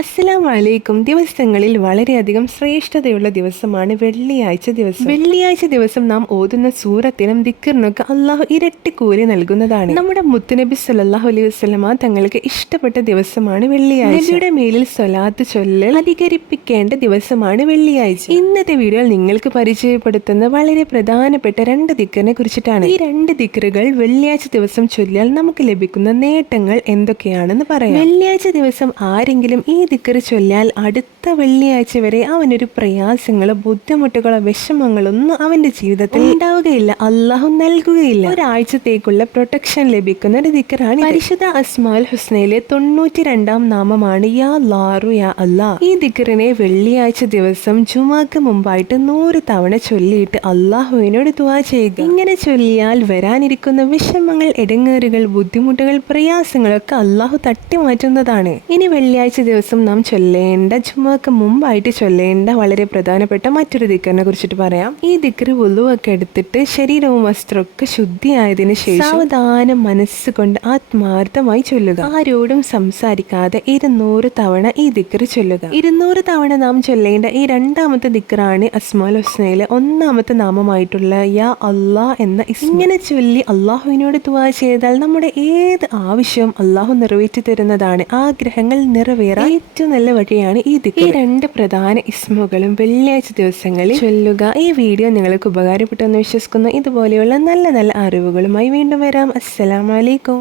അസ്സലാമു അലൈക്കും. ദിവസങ്ങളിൽ വളരെയധികം ശ്രേഷ്ഠതയുള്ള ദിവസമാണ് വെള്ളിയാഴ്ച ദിവസം. വെള്ളിയാഴ്ച ദിവസം നാം ഓതുന്ന സൂറത്തിനും ദിക്റിനൊക്കെ അള്ളാഹു ഇരട്ടി കൂലി നൽകുന്നതാണ്. നമ്മുടെ മുത്തുനബി സല്ലല്ലാഹു അലൈഹി വസല്ലമ തങ്ങൾക്ക് ഇഷ്ടപ്പെട്ട ദിവസമാണ് വെള്ളിയാഴ്ച. നബിയുടെ മേലിൽ സ്വലാത്ത് ചൊല്ലൽ അധികരിപ്പിക്കേണ്ട ദിവസമാണ് വെള്ളിയാഴ്ച. ഇന്നത്തെ വീഡിയോയിൽ നിങ്ങൾക്ക് പരിചയപ്പെടുത്തുന്ന വളരെ പ്രധാനപ്പെട്ട 2 ദിക്റിനെ കുറിച്ചിട്ടാണ്. ഈ 2 ദിക്റുകൾ വെള്ളിയാഴ്ച ദിവസം ചൊല്ലിയാൽ നമുക്ക് ലഭിക്കുന്ന നേട്ടങ്ങൾ എന്തൊക്കെയാണെന്ന് പറയാം. വെള്ളിയാഴ്ച ദിവസം ആരെങ്കിലും ഈ ദിക്റ് ചൊല്ലിയാൽ അടുത്ത വെള്ളിയാഴ്ച വരെ അവനൊരു പ്രയാസങ്ങളോ ബുദ്ധിമുട്ടുകളോ വിഷമങ്ങളോ ഒന്നും അവന്റെ ജീവിതത്തിൽ ഉണ്ടാവുകയില്ല, അള്ളാഹു നൽകുകയില്ല. ഒരാഴ്ചത്തേക്കുള്ള പ്രൊട്ടക്ഷൻ ലഭിക്കുന്ന ഒരു ദിക്റാണ്. പരിശുദ്ധ അസ്മാഉൽ ഹുസ്നയിലെ 92-ാം നാമമാണ് യാ ലാറു യാ അല്ലാ. ഈ ദിക്റിനെ വെള്ളിയാഴ്ച ദിവസം ജുമാക്ക് മുമ്പായിട്ട് 100 തവണ ചൊല്ലിയിട്ട് അള്ളാഹുവിനോട് ദുആ ചെയ്യുക. ഇങ്ങനെ ചൊല്ലിയാൽ വരാനിരിക്കുന്ന വിഷമങ്ങൾ, ഇടങ്ങേറുകൾ, ബുദ്ധിമുട്ടുകൾ, പ്രയാസങ്ങളൊക്കെ അള്ളാഹു തട്ടിമാറ്റുന്നതാണ്. ഇനി വെള്ളിയാഴ്ച ദിവസം നാം ചൊല്ലേണ്ട, ജുമാക്ക് മുമ്പായിട്ട് ചൊല്ലേണ്ട വളരെ പ്രധാനപ്പെട്ട മറ്റൊരു ദിക്റിനെ കുറിച്ചിട്ട് പറയാം. ഈ ദിക്റ് വുളുവൊക്കെ എടുത്തിട്ട് ശരീരവും വസ്ത്രമൊക്കെ ശുദ്ധിയായതിനു ശേഷം സാവധാനം മനസ്സുകൊണ്ട് ആത്മാർത്ഥമായി ചൊല്ലുക. ആരോടും സംസാരിക്കാതെ 200 തവണ ഈ ദിക്റ് ചൊല്ലുക. 200 തവണ നാം ചൊല്ലേണ്ട ഈ 2ാമത്തെ ദിക്റാണ് അസ്മാഉൽ ഹുസ്നയിലെ 1ാമത്തെ നാമമായിട്ടുള്ള യാ അല്ലാ എന്ന ഇസ്മ. ഇങ്ങനെ ചൊല്ലി അള്ളാഹുവിനോട് ദുആ ചെയ്താൽ നമ്മുടെ ഏത് ആവശ്യവും അള്ളാഹു നിറവേറ്റി തരുന്നതാണ്. ആഗ്രഹങ്ങൾ നിറവേറാൻ ഏറ്റവും നല്ല വഴിയാണ് ഈ ദിക്ർ. ഈ 2 പ്രധാന ഇസ്മുകളും വെള്ളിയാഴ്ച ദിവസങ്ങളിൽ ചൊല്ലുക. ഈ വീഡിയോ നിങ്ങൾക്ക് ഉപകാരപ്പെട്ടെന്ന് വിശ്വസിക്കുന്നു. ഇതുപോലെയുള്ള നല്ല നല്ല അറിവുകളുമായി വീണ്ടും വരാം. അസ്സലാമു അലൈക്കും.